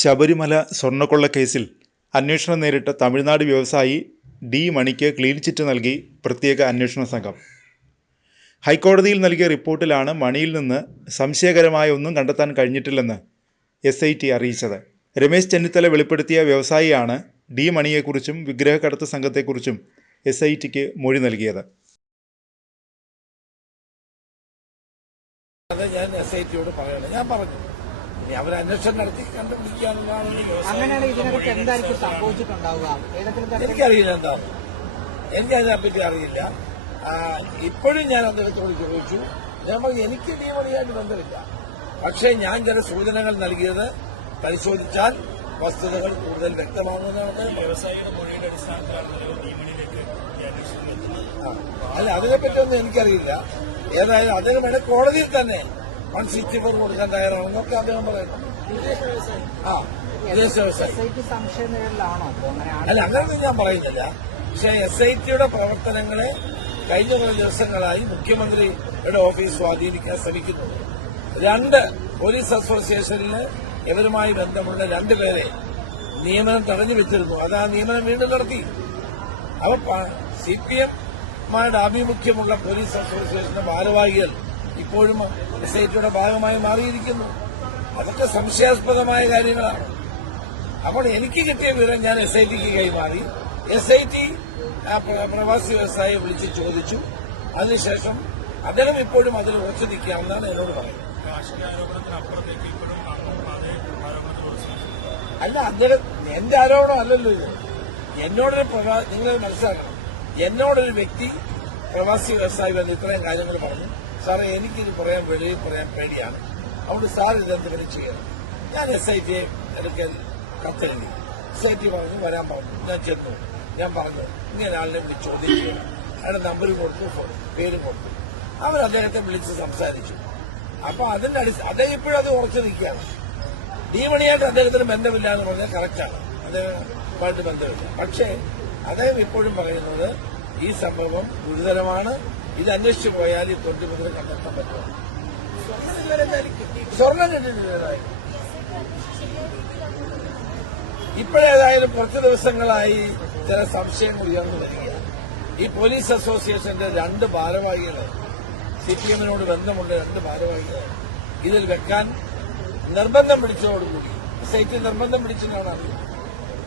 ശബരിമല സ്വർണ്ണക്കൊള്ളക്കേസിൽ അന്വേഷണം നേരിട്ട തമിഴ്നാട് വ്യവസായി ഡി മണിക്ക് ക്ലീൻ ചിറ്റ് നൽകി പ്രത്യേക അന്വേഷണ സംഘം. ഹൈക്കോടതിയിൽ നൽകിയ റിപ്പോർട്ടിലാണ് മണിയിൽ നിന്ന് സംശയകരമായ ഒന്നും കണ്ടെത്താൻ കഴിഞ്ഞിട്ടില്ലെന്ന് SIT അറിയിച്ചത്. രമേശ് ചെന്നിത്തല വെളിപ്പെടുത്തിയ വ്യവസായിയാണ് ഡി മണിയെക്കുറിച്ചും വിഗ്രഹക്കടത്ത് സംഘത്തെക്കുറിച്ചും SITക്ക് മൊഴി നൽകിയത്. ഞാൻ SITയോട് പറയണം, ഞാൻ പറഞ്ഞു അവർ അന്വേഷണം നടത്തി കണ്ടുപിടിക്കാനുള്ളതാണ്. എനിക്കറിയില്ല എന്താണ്, എനിക്കതിനെപ്പറ്റി അറിയില്ല. ഇപ്പോഴും ഞാൻ അദ്ദേഹത്തോട് ചോദിച്ചു, ഞാൻ പറഞ്ഞു എനിക്ക് ഡി മണിയായിട്ട് ബന്ധമില്ല, പക്ഷേ ഞാൻ ചില സൂചനകൾ നൽകിയത് പരിശോധിച്ചാൽ വസ്തുതകൾ കൂടുതൽ വ്യക്തമാകുന്നതാണ്. അല്ല, അതിനെപ്പറ്റിയൊന്നും എനിക്കറിയില്ല. ഏതായാലും അദ്ദേഹം വേണേൽ കോടതിയിൽ തന്നെ 164 കൊടുക്കാൻ തയ്യാറാണെന്നൊക്കെ അദ്ദേഹം പറയുന്നു. വിദേശ വ്യവസായി അല്ല, അങ്ങനെയൊന്നും ഞാൻ പറയുന്നില്ല. പക്ഷെ SITയുടെ പ്രവർത്തനങ്ങളെ കഴിഞ്ഞ കുറേ ദിവസങ്ങളായി മുഖ്യമന്ത്രിയുടെ ഓഫീസ് സ്വാധീനിക്കാൻ ശ്രമിക്കുന്നു. 2 പോലീസ് അസോസിയേഷനിൽ ഇവരുമായി ബന്ധമുള്ള 2 പേരെ നിയമനം തടഞ്ഞു വെച്ചിരുന്നു. അത് ആ നിയമനം വീണ്ടും നടത്തി. അവ CPM-മാരുടെ ആഭിമുഖ്യമുള്ള പോലീസ് അസോസിയേഷന്റെ ഭാരവാഹികൾ ഇപ്പോഴും SITയുടെ ഭാഗമായി മാറിയിരിക്കുന്നു. അതൊക്കെ സംശയാസ്പദമായ കാര്യങ്ങളാണ്. അപ്പോൾ എനിക്ക് കിട്ടിയ വിവരം ഞാൻ SITക്ക് കൈമാറി. SIT പ്രവാസി വ്യവസായിയെ വിളിച്ച് ചോദിച്ചു. അതിനുശേഷം അദ്ദേഹം ഇപ്പോഴും അതിൽ ഉറച്ചു നിൽക്കാമെന്നാണ് എന്നോട് പറയുന്നത്. അല്ല, അദ്ദേഹം എന്റെ ആരോപണം അല്ലല്ലോ ഇത്. നിങ്ങൾ മനസ്സിലാക്കണം, എന്നോടൊരു വ്യക്തി പ്രവാസി വ്യവസായി വന്ന് ഇത്രയും കാര്യങ്ങൾ പറഞ്ഞു. സാറേ, എനിക്കിത് വെളിയിൽ പറയാൻ പേടിയാണ്, അതുകൊണ്ട് സാർ ഇതെന്തെങ്കിലും ചെയ്യണം. ഞാൻ SITയെ എനിക്ക് കത്തെഴുതി. SIT പറഞ്ഞു വരാൻ പറഞ്ഞു. ഞാൻ ചെന്നു. ഞാൻ പറഞ്ഞു ഇങ്ങനെ ആളിനെ വിളിച്ച് ചോദ്യം ചെയ്യണം. അയാളുടെ നമ്പരും കൊടുത്തു, പേരും കൊടുത്തു. അവർ അദ്ദേഹത്തെ വിളിച്ച് സംസാരിച്ചു. അപ്പൊ അതിന്റെ അദ്ദേഹം ഇപ്പോഴും അത് ഉറച്ചു നിൽക്കുകയാണ്. ഡി മണിയായിട്ട് അദ്ദേഹത്തിന് ബന്ധമില്ല എന്ന് പറഞ്ഞാൽ കറക്റ്റാണ്, അദ്ദേഹമായിട്ട് ബന്ധമില്ല. പക്ഷേ അദ്ദേഹം ഇപ്പോഴും പറയുന്നത് ഈ സംഭവം ഗുരുതരമാണ്, ഇത് അന്വേഷിച്ചു പോയാൽ ഈ തൊണ്ടി മുതൽ കണ്ടെത്താൻ പറ്റും. സ്വർണം കിട്ടിയിട്ടില്ലതായി. ഇപ്പോഴേതായാലും കുറച്ചു ദിവസങ്ങളായി ചില സംശയങ്ങൾ ഉയർന്നു വരികയാണ്. ഈ പോലീസ് അസോസിയേഷന്റെ 2 ഭാരവാഹികൾ, CPM-നോട് ബന്ധമുള്ള 2 ഭാരവാഹികൾ ഇതിൽ വെക്കാൻ നിർബന്ധം പിടിച്ചതോടുകൂടി SIT നിർബന്ധം പിടിച്ചതാണ്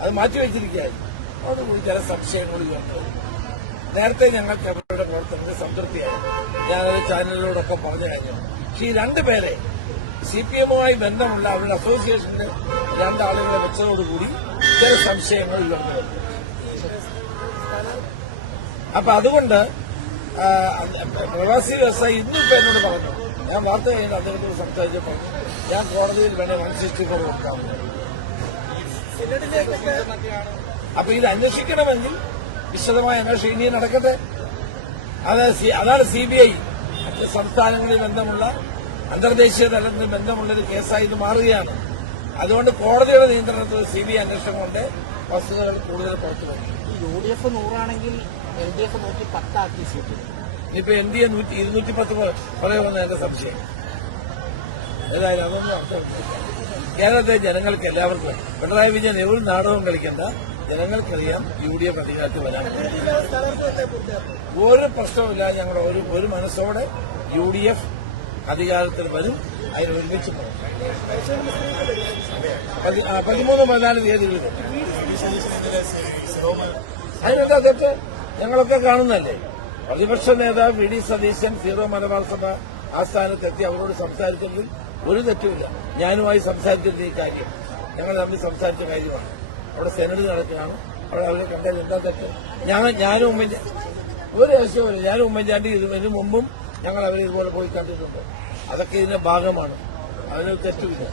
അത് മാറ്റിവെച്ചിരിക്കുകയായിരുന്നു. അതോടുകൂടി ചില സംശയങ്ങൾ ഉയർന്നു. നേരത്തെ ഞങ്ങൾക്ക് അവരുടെ പ്രവർത്തനത്തിൽ സംതൃപ്തിയായി. ഞാനത് ചാനലിലൂടെയൊക്കെ പറഞ്ഞു കഴിഞ്ഞു. പക്ഷേ ഈ 2 പേരെ CPM-മായി ബന്ധമുള്ള അവരുടെ അസോസിയേഷന്റെ 2 ആളുകളെ വെച്ചതോടുകൂടി ചില സംശയങ്ങൾ ഉയർന്നു. അപ്പൊ അതുകൊണ്ട് പ്രവാസി വ്യവസായി ഇന്നിപ്പോ എന്നോട് പറഞ്ഞു, ഞാൻ വാർത്ത കഴിഞ്ഞ് അദ്ദേഹത്തോട് സംസാരിച്ച് പറഞ്ഞു, ഞാൻ കോടതിയിൽ വേണേ 164 കൊടുക്കാം. അപ്പൊ ഇത് അന്വേഷിക്കണമെങ്കിൽ വിശദമായ അന്വേഷണം ഇനിയും നടക്കട്ടെ. അതാണ് CBI. മറ്റ് സംസ്ഥാനങ്ങളിൽ ബന്ധമുള്ള അന്തർദേശീയ തലത്തിൽ ബന്ധമുള്ളൊരു കേസായി ഇത് മാറുകയാണ്. അതുകൊണ്ട് കോടതിയുടെ നിയന്ത്രണത്തിൽ CBI അന്വേഷണം കൊണ്ട് വസ്തുതകൾ കൂടുതൽ പുറത്തു വരും. UDF 100 ആണെങ്കിൽ LDF 110 ആക്കി സീറ്റ്. ഇനിയിപ്പോ NDA 210 പറയുമെന്ന് എന്റെ സംശയം. ഏതായാലും അതൊന്നും അർത്ഥമില്ല. കേരളത്തിലെ ജനങ്ങൾക്ക് എല്ലാവർക്കും പിണറായി വിജയൻ ഒരു നാടകവും കളിക്കേണ്ട. ജനങ്ങൾക്കറിയാം UDF അധികാരത്തിൽ വരാൻ ഒരു പ്രശ്നവുമില്ല. ഞങ്ങൾ ഒരു മനസ്സോടെ UDF അധികാരത്തിൽ വരും. അതിന് ഒരുമിച്ച് പോകും. 13-14 തീയതികളിൽ അതിനെന്താ തെറ്റ്? ഞങ്ങളൊക്കെ കാണുന്നല്ലേ. പ്രതിപക്ഷ നേതാവ് VD സതീശൻ സീറോ മലബാർ സഭ ആസ്ഥാനത്തെത്തി അവരോട് സംസാരിച്ചെങ്കിൽ ഒരു തെറ്റുമില്ല. ഞാനുമായി സംസാരിച്ചിരുന്ന ഈ കാര്യം ഞങ്ങൾ തമ്മിൽ സംസാരിച്ച കാര്യമാണ്. അവിടെ സെനറ്റ് നടക്കുകയാണ്. അവിടെ അവരെ കണ്ടാൽ എന്താ തെറ്റ്? ഞാനും ഉമ്മൻചാണ്ടി ഒരു രഹസ്യമില്ല. ഞാനും ഉമ്മൻചാണ്ടി ഇതിനു മുമ്പും ഞങ്ങൾ അവരെ ഇതുപോലെ പോയി കണ്ടിട്ടുണ്ട്. അതൊക്കെ ഇതിന്റെ ഭാഗമാണ്. അതിന് തെറ്റുമില്ല.